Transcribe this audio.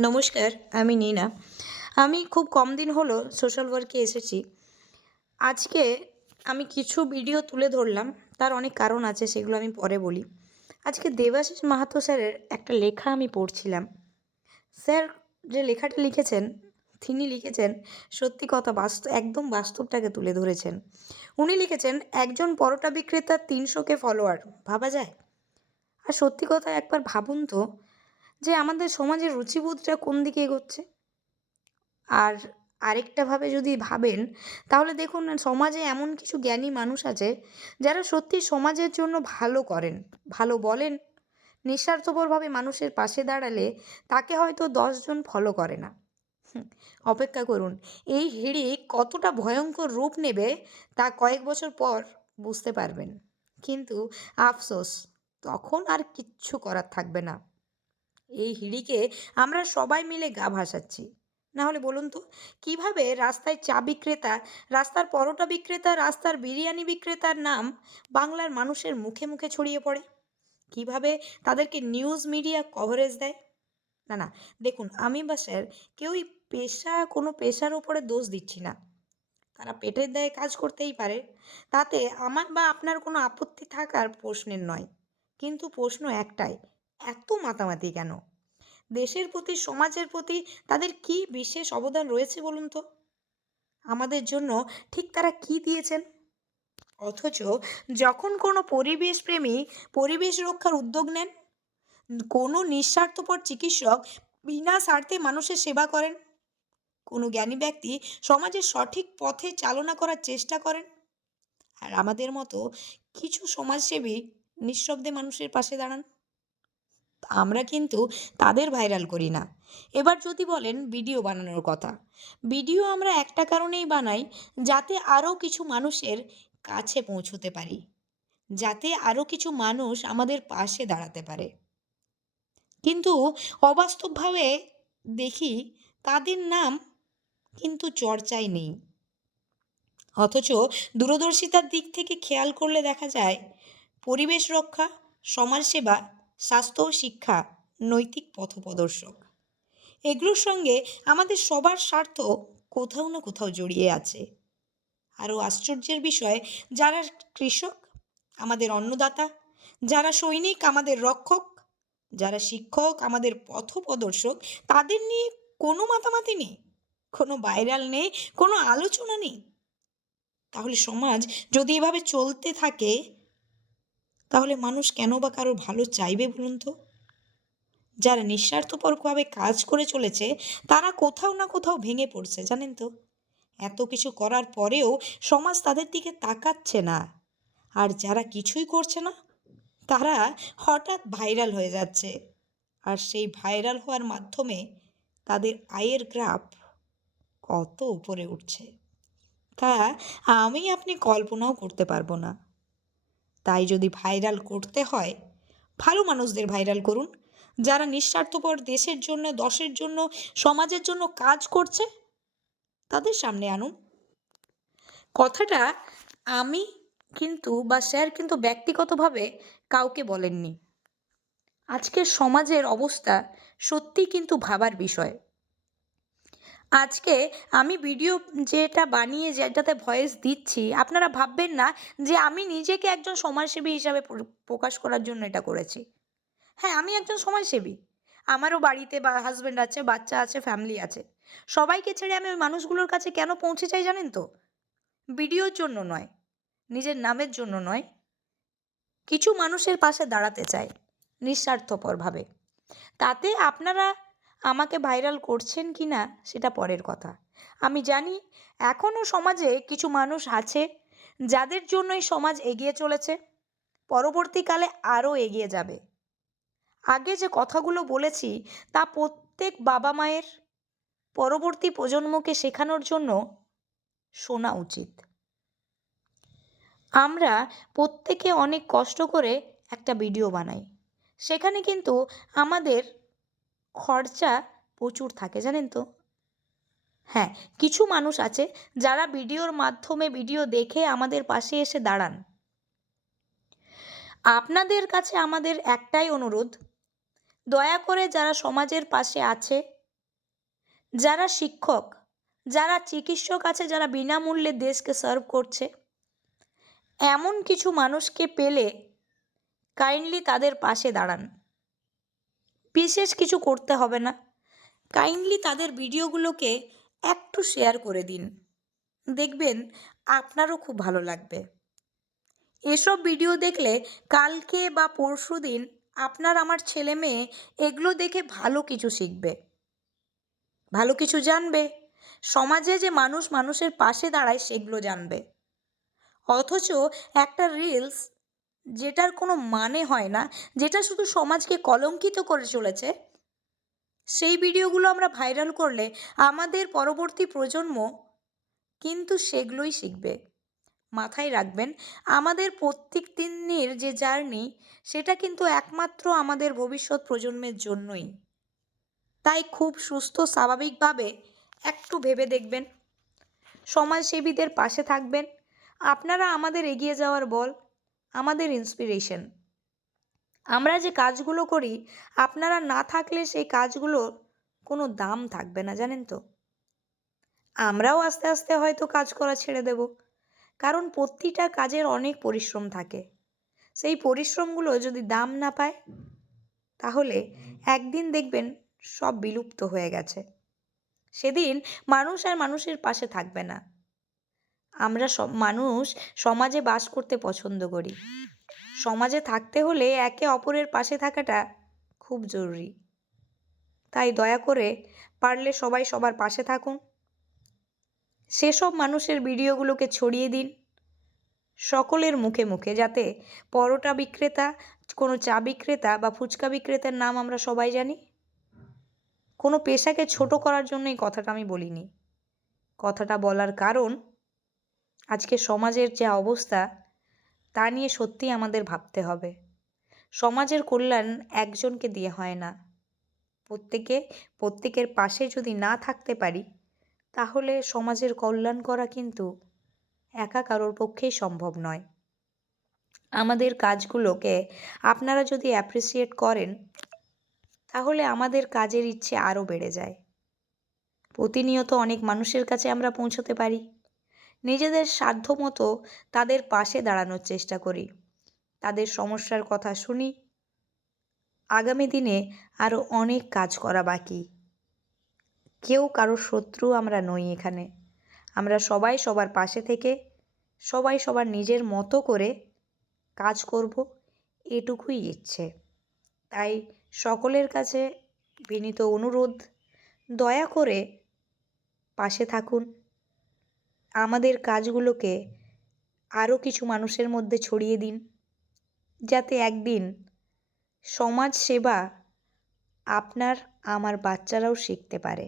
নমস্কার, আমি নীনা। আমি খুব কম দিন হলো সোশ্যাল ওয়ার্কে এসেছি। আজকে আমি কিছু ভিডিও তুলে ধরলাম। তার অনেক কারণ আছে, সেগুলো আমি পরে বলি। আজকে দেবাশিস মাহাতো স্যারের একটা লেখা আমি পড়ছিলাম। স্যার যে লেখাটা লিখেছেন, তিনি লিখেছেন সত্যি কথা, একদম বাস্তবটাকে তুলে ধরেছেন। উনি লিখেছেন, একজন পরোটা বিক্রেতার ৩০০ কে ফলোয়ার। ভাবা যায়? আর সত্যি কথা একবার ভাবুন তো, যে আমাদের সমাজের রুচিবোধটা কোন দিকে এগোচ্ছে। আর আরেকটাভাবে যদি ভাবেন, তাহলে দেখুন না, সমাজে এমন কিছু জ্ঞানী মানুষ আছে যারা সত্যি সমাজের জন্য ভালো করেন, ভালো বলেন। নিঃস্বার্থপরভাবে মানুষের পাশে দাঁড়ালে তাকে হয়তো ১০ জন ফলো করে না। হুম, অপেক্ষা করুন, এই হিড়িক কতটা ভয়ঙ্কর রূপ নেবে তা কয়েক বছর পর বুঝতে পারবেন। কিন্তু আফসোস, তখন আর কিচ্ছু করার থাকবে না। এই হিড়িকে আমরা সবাই মিলে গা ভাসাচ্ছি। না হলে বলুন তো, কিভাবে রাস্তায় চা বিক্রেতা, রাস্তার পরোটা বিক্রেতা, রাস্তার বিরিয়ানি বিক্রেতার নাম বাংলার মানুষের মুখে মুখে ছড়িয়ে পড়ে? কিভাবে তাদেরকে নিউজ মিডিয়া কভারেজ দেয়? না না, দেখুন, আমি বা স্যার কেউই কোনো পেশার উপরে দোষ দিচ্ছি না। তারা পেটের দায়ে কাজ করতেই পারে, তাতে আমার বা আপনার কোনো আপত্তি থাকার প্রশ্নের নয়। কিন্তু প্রশ্ন একটাই, এত মাতামাতি কেন? দেশের প্রতি, সমাজের প্রতি তাদের কি বিশেষ অবদান রয়েছে বলুন তো? আমাদের জন্য ঠিক তারা কি দিয়েছেন? অথচ যখন কোনো পরিবেশপ্রেমী পরিবেশ রক্ষার উদ্যোগ নেন, কোনো নিঃস্বার্থপর চিকিৎসক বিনা স্বার্থে মানুষের সেবা করেন, কোনো জ্ঞানী ব্যক্তি সমাজের সঠিক পথে চালনা করার চেষ্টা করেন, আর আমাদের মতো কিছু সমাজসেবী নিঃশব্দে মানুষের পাশে দাঁড়ান, আমরা কিন্তু তাদের ভাইরাল করি না। এবার যদি বলেন ভিডিও বানানোর কথা, ভিডিও আমরা একটা কারণেই বানাই, যাতে আরও কিছু মানুষের কাছে পৌঁছতে পারি, যাতে আরও কিছু মানুষ আমাদের পাশে দাঁড়াতে পারে। কিন্তু অবাস্তবভাবে দেখি, তাদের নাম কিন্তু চর্চায় নেই। অথচ দূরদর্শিতার দিক থেকে খেয়াল করলে দেখা যায়, পরিবেশ রক্ষা, সমাজসেবা, স্বাস্থ্য ও শিক্ষা, নৈতিক পথপ্রদর্শক, এগুলোর সঙ্গে আমাদের সবার স্বার্থ কোথাও না কোথাও জড়িয়ে আছে। আরও আশ্চর্যের বিষয়, যারা কৃষক, আমাদের অন্নদাতা; যারা সৈনিক, আমাদের রক্ষক; যারা শিক্ষক, আমাদের পথপ্রদর্শক, তাদের নিয়ে কোনো মাতামাতি নেই, কোনো ভাইরাল নেই, কোনো আলোচনা নেই। তাহলে সমাজ যদি এভাবে চলতে থাকে, তাহলে মানুষ কেন বা কারোর ভালো চাইবে বলুন তো? যারা নিঃস্বার্থপরভাবে কাজ করে চলেছে, তারা কোথাও না কোথাও ভেঙে পড়ছে, জানেন তো? এত কিছু করার পরেও সমাজ তাদের দিকে তাকাচ্ছে না। আর যারা কিছুই করছে না, তারা হঠাৎ ভাইরাল হয়ে যাচ্ছে। আর সেই ভাইরাল হওয়ার মাধ্যমে তাদের আয়ের গ্রাফ কত উপরে উঠছে, তা আমি আপনি কল্পনাও করতে পারবো না। তাই যদি ভাইরাল করতে হয়, ভালো মানুষদের ভাইরাল করুন, যারা নিঃস্বার্থপর দেশের জন্য, দশের জন্য, সমাজের জন্য কাজ করছে, তাদের সামনে আনুন। কথাটা আমি কিন্তু বা স্যার কিন্তু ব্যক্তিগতভাবে কাউকে বলেননি। আজকের সমাজের অবস্থা সত্যিই কিন্তু ভাবার বিষয়। আজকে আমি ভিডিও যেটা বানিয়ে যেটাতে ভয়েস দিচ্ছি, আপনারা ভাববেন না যে আমি নিজেকে একজন সমাজসেবী হিসাবে প্রকাশ করার জন্য এটা করেছি। হ্যাঁ, আমি একজন সমাজসেবী। আমারও বাড়িতে হাজব্যান্ড আছে, বাচ্চা আছে, ফ্যামিলি আছে। সবাইকে ছেড়ে আমি ওই মানুষগুলোর কাছে কেন পৌঁছে চাই জানেন তো? ভিডিওর জন্য নয়, নিজের নামের জন্য নয়, কিছু মানুষের পাশে দাঁড়াতে চাই নিঃস্বার্থপরভাবে। তাতে আপনারা আমাকে ভাইরাল করছেন কি না সেটা পরের কথা। আমি জানি এখনও সমাজে কিছু মানুষ আছে যাদের জন্যই সমাজ এগিয়ে চলেছে, পরবর্তীকালে আরও এগিয়ে যাবে। আগে যে কথাগুলো বলেছি, তা প্রত্যেক বাবা মায়ের পরবর্তী প্রজন্মকে শেখানোর জন্য শোনা উচিত। আমরা প্রত্যেকে অনেক কষ্ট করে একটা ভিডিও বানাই, সেখানে কিন্তু আমাদের খরচা প্রচুর থাকে, জানেন তো? হ্যাঁ, কিছু মানুষ আছে যারা ভিডিওর মাধ্যমে, ভিডিও দেখে আমাদের পাশে এসে দাঁড়ান। আপনাদের কাছে আমাদের একটাই অনুরোধ, দয়া করে যারা সমাজের পাশে আছে, যারা শিক্ষক, যারা চিকিৎসক আছে, যারা বিনামূল্যে দেশকে সার্ভ করছে, এমন কিছু মানুষকে পেলে কাইন্ডলি তাদের পাশে দাঁড়ান। বিশেষ কিছু করতে হবে না, কাইন্ডলি তাদের ভিডিওগুলোকে একটু শেয়ার করে দিন, দেখবেন আপনারও খুব ভালো লাগবে। এসব ভিডিও দেখলে কালকে বা পরশু দিন আপনার আমার ছেলে মেয়ে এগুলো দেখে ভালো কিছু শিখবে, ভালো কিছু জানবে, সমাজে যে মানুষ মানুষের পাশে দাঁড়ায় সেগুলো জানবে। অথচ একটা রিলস যেটার কোনো মানে হয় না, যেটা শুধু সমাজকে কলঙ্কিত করে চলেছে, সেই ভিডিওগুলো আমরা ভাইরাল করলে আমাদের পরবর্তী প্রজন্ম কিন্তু সেগুলোই শিখবে। মাথায় রাখবেন, আমাদের প্রত্যেক দিনের যে জার্নি, সেটা কিন্তু একমাত্র আমাদের ভবিষ্যৎ প্রজন্মের জন্যই। তাই খুব সুস্থ স্বাভাবিকভাবে একটু ভেবে দেখবেন, সমাজসেবীদের পাশে থাকবেন। আপনারা আমাদের এগিয়ে যাওয়ার বল, আমাদের ইন্সপিরেশন। আমরা যে কাজগুলো করি, আপনারা না থাকলে সেই কাজগুলোর কোনো দাম থাকবে না, জানেন তো। আমরাও আস্তে আস্তে হয়তো কাজ করা ছেড়ে দেব, কারণ প্রতিটা কাজের অনেক পরিশ্রম থাকে। সেই পরিশ্রমগুলো যদি দাম না পায়, তাহলে একদিন দেখবেন সব বিলুপ্ত হয়ে গেছে। সেদিন মানুষ আর মানুষের পাশে থাকবে না। আমরা সব মানুষ সমাজে বাস করতে পছন্দ করি। সমাজে থাকতে হলে একে অপরের পাশে থাকাটা খুব জরুরি। তাই দয়া করে পারলে সবাই সবার পাশে থাকুন। সেসব মানুষের ভিডিওগুলোকে ছড়িয়ে দিন সকলের মুখে মুখে, যাতে পরোটা বিক্রেতা, কোনো চা বিক্রেতা বা ফুচকা বিক্রেতার নাম আমরা সবাই জানি। কোনো পেশাকে ছোট করার জন্য এই কথাটা আমি বলিনি। কথাটা বলার কারণ, আজকে সমাজের যে অবস্থা, তা নিয়ে সত্যিই আমাদের ভাবতে হবে। সমাজের কল্যাণ একজনকে দিয়ে হয় না। প্রত্যেকের পাশে যদি না থাকতে পারি, তাহলে সমাজের কল্যাণ করা কিন্তু একা কারোর পক্ষেই সম্ভব নয়। আমাদের কাজগুলোকে আপনারা যদি অ্যাপ্রিসিয়েট করেন, তাহলে আমাদের কাজের ইচ্ছে আরও বেড়ে যায়। প্রতিনিয়ত অনেক মানুষের কাছে আমরা পৌঁছতে পারি। নিজেদের সাধ্যমতো তাদের পাশে দাঁড়ানোর চেষ্টা করি, তাদের সমস্যার কথা শুনি। আগামী দিনে আরও অনেক কাজ করা বাকি। কেউ কারোর শত্রু আমরা নই এখানে। আমরা সবাই সবার পাশে থেকে সবাই সবার নিজের মতো করে কাজ করব, এটুকুই ইচ্ছে। তাই সকলের কাছে বিনীত অনুরোধ, দয়া করে পাশে থাকুন। আমাদের কাজগুলোকে আরও কিছু মানুষের মধ্যে ছড়িয়ে দিন, যাতে একদিন সমাজ সেবা আপনার আমার বাচ্চারাও শিখতে পারে।